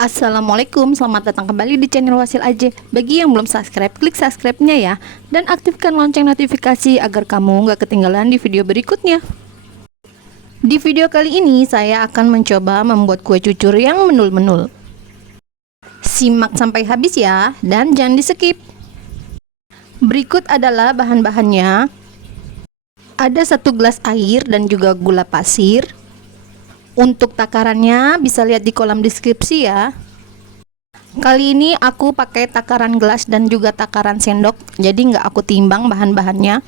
Assalamualaikum, selamat datang kembali di channel Wasil Aja. Bagi yang belum subscribe, klik subscribe-nya ya. Dan aktifkan lonceng notifikasi agar kamu nggak ketinggalan di video berikutnya. Di video kali ini, saya akan mencoba membuat kue cucur yang menul-menul. Simak sampai habis ya, dan jangan di skip. Berikut adalah bahan-bahannya. Ada 1 gelas air dan juga gula pasir. Untuk takarannya bisa lihat di kolom deskripsi ya. Kali ini aku pakai takaran gelas dan juga takaran sendok, jadi nggak aku timbang bahan-bahannya.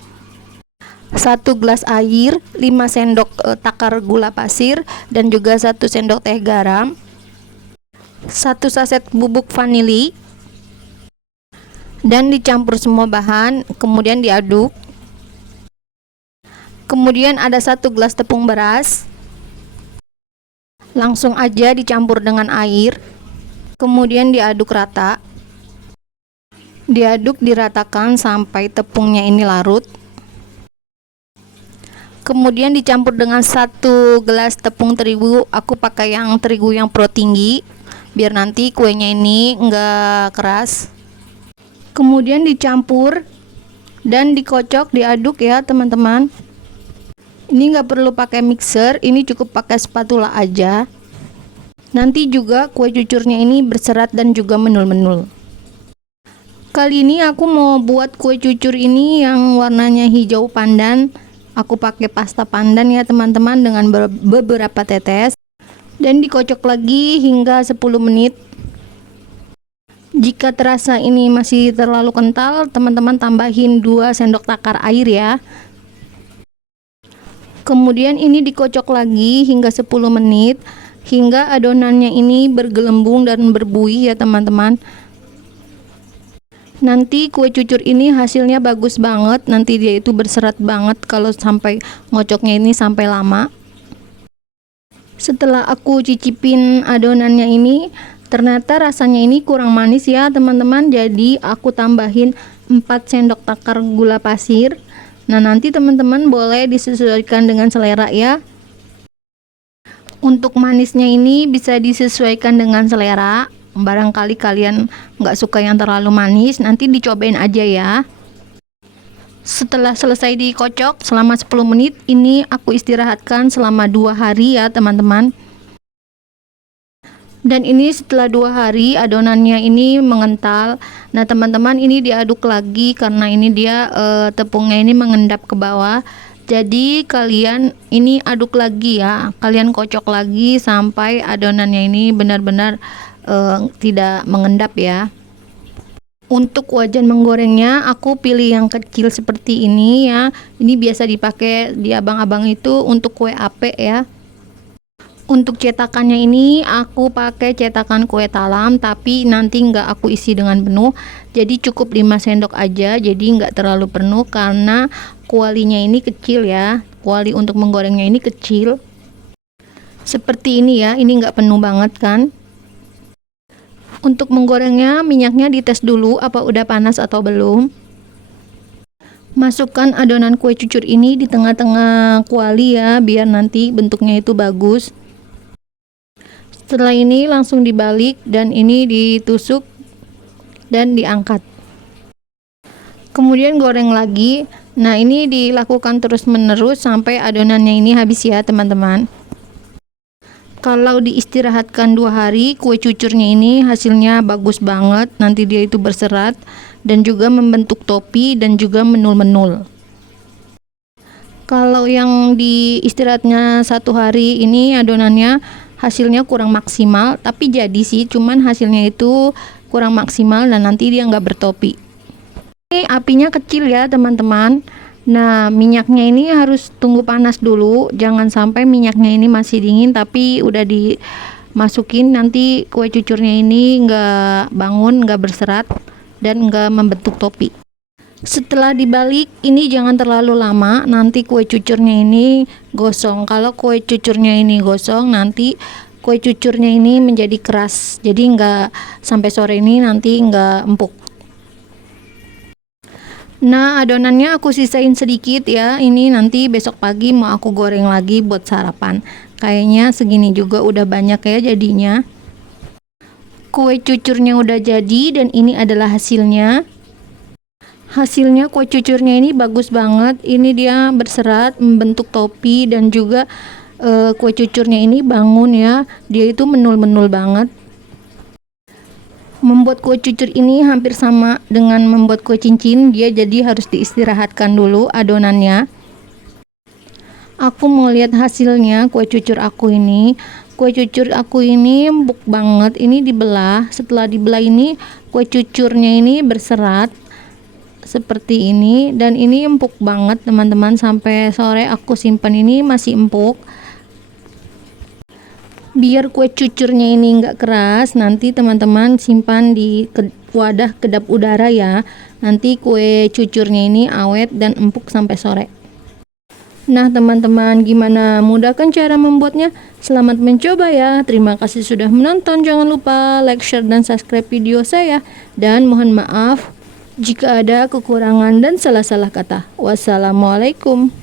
1 gelas air, 5 sendok takar gula pasir, dan juga 1 sendok teh garam, 1 saset bubuk vanili, dan dicampur semua bahan, kemudian diaduk. Kemudian ada 1 gelas tepung beras. Langsung aja dicampur dengan air, kemudian diaduk rata. Diaduk diratakan sampai tepungnya ini larut. Kemudian dicampur dengan 1 gelas tepung terigu. Aku pakai yang terigu yang pro tinggi, biar nanti kuenya ini enggak keras. Kemudian dicampur dan dikocok, diaduk ya teman-teman. Ini nggak perlu pakai mixer, ini cukup pakai spatula aja. Nanti juga kue cucurnya ini berserat dan juga menul-menul. Kali ini aku mau buat kue cucur ini yang warnanya hijau pandan. Aku pakai pasta pandan ya teman-teman, dengan beberapa tetes. Dan dikocok lagi hingga 10 menit. Jika terasa ini masih terlalu kental, teman-teman tambahin 2 sendok takar air ya. Kemudian ini dikocok lagi hingga 10 menit hingga adonannya ini bergelembung dan berbuih ya teman-teman. Nanti kue cucur ini hasilnya bagus banget, nanti dia itu berserat banget kalau sampai ngocoknya ini sampai lama. Setelah aku cicipin adonannya ini, ternyata rasanya ini kurang manis ya teman-teman, jadi aku tambahin 4 sendok takar gula pasir. Nah, nanti teman-teman boleh disesuaikan dengan selera ya. Untuk manisnya ini bisa disesuaikan dengan selera. Barangkali kalian nggak suka yang terlalu manis, nanti dicobain aja ya. Setelah selesai dikocok selama 10 menit, ini aku istirahatkan selama 2 hari ya teman-teman. Dan ini setelah 2 hari adonannya ini mengental. Nah teman-teman, ini diaduk lagi karena ini dia tepungnya ini mengendap ke bawah. Jadi kalian ini aduk lagi ya, kalian kocok lagi sampai adonannya ini benar-benar tidak mengendap ya. Untuk wajan menggorengnya aku pilih yang kecil seperti ini ya. Ini biasa dipakai di abang-abang itu untuk kue ape ya. Untuk cetakannya ini aku pakai cetakan kue talam, tapi nanti nggak aku isi dengan penuh, jadi cukup 5 sendok aja, jadi nggak terlalu penuh karena kualinya ini kecil ya. Kuali untuk menggorengnya ini kecil seperti ini ya, ini nggak penuh banget kan. Untuk menggorengnya, minyaknya dites dulu apa udah panas atau belum. Masukkan adonan kue cucur ini di tengah-tengah kuali ya, biar nanti bentuknya itu bagus. Setelah ini langsung dibalik dan ini ditusuk dan diangkat. Kemudian goreng lagi. Nah, ini dilakukan terus-menerus sampai adonannya ini habis ya teman-teman. Kalau diistirahatkan 2 hari, kue cucurnya ini hasilnya bagus banget. Nanti dia itu berserat dan juga membentuk topi dan juga menul-menul. Kalau yang diistirahatnya 1 hari ini adonannya hasilnya kurang maksimal, tapi jadi sih, cuman hasilnya itu kurang maksimal dan nanti dia nggak bertopi. Ini apinya kecil ya teman-teman. Nah, minyaknya ini harus tunggu panas dulu, jangan sampai minyaknya ini masih dingin tapi udah dimasukin, nanti kue cucurnya ini nggak bangun, nggak berserat dan nggak membentuk topi. Setelah dibalik, ini jangan terlalu lama, nanti kue cucurnya ini gosong. Kalau kue cucurnya ini gosong, nanti kue cucurnya ini menjadi keras, jadi nggak sampai sore ini nanti nggak empuk. Nah, adonannya aku sisain sedikit ya, ini nanti besok pagi mau aku goreng lagi buat sarapan. Kayaknya segini juga udah banyak ya jadinya. Kue cucurnya udah jadi dan ini adalah hasilnya. Hasilnya kue cucurnya ini bagus banget. Ini dia berserat, membentuk topi, dan juga kue cucurnya ini bangun ya. Dia itu menul-menul banget. Membuat kue cucur ini hampir sama dengan membuat kue cincin. Dia jadi harus diistirahatkan dulu adonannya. Aku mau lihat hasilnya kue cucur aku ini. Kue cucur aku ini empuk banget. Ini dibelah. Setelah dibelah ini kue cucurnya ini berserat seperti ini, dan ini empuk banget teman-teman. Sampai sore aku simpan ini masih empuk. Biar kue cucurnya ini enggak keras, nanti teman-teman simpan di wadah kedap udara ya. Nanti kue cucurnya ini awet dan empuk sampai sore. Nah teman-teman, gimana, mudah kan cara membuatnya? Selamat mencoba ya. Terima kasih sudah menonton. Jangan lupa like, share, dan subscribe video saya. Dan mohon maaf jika ada kekurangan dan salah-salah kata. Wassalamualaikum.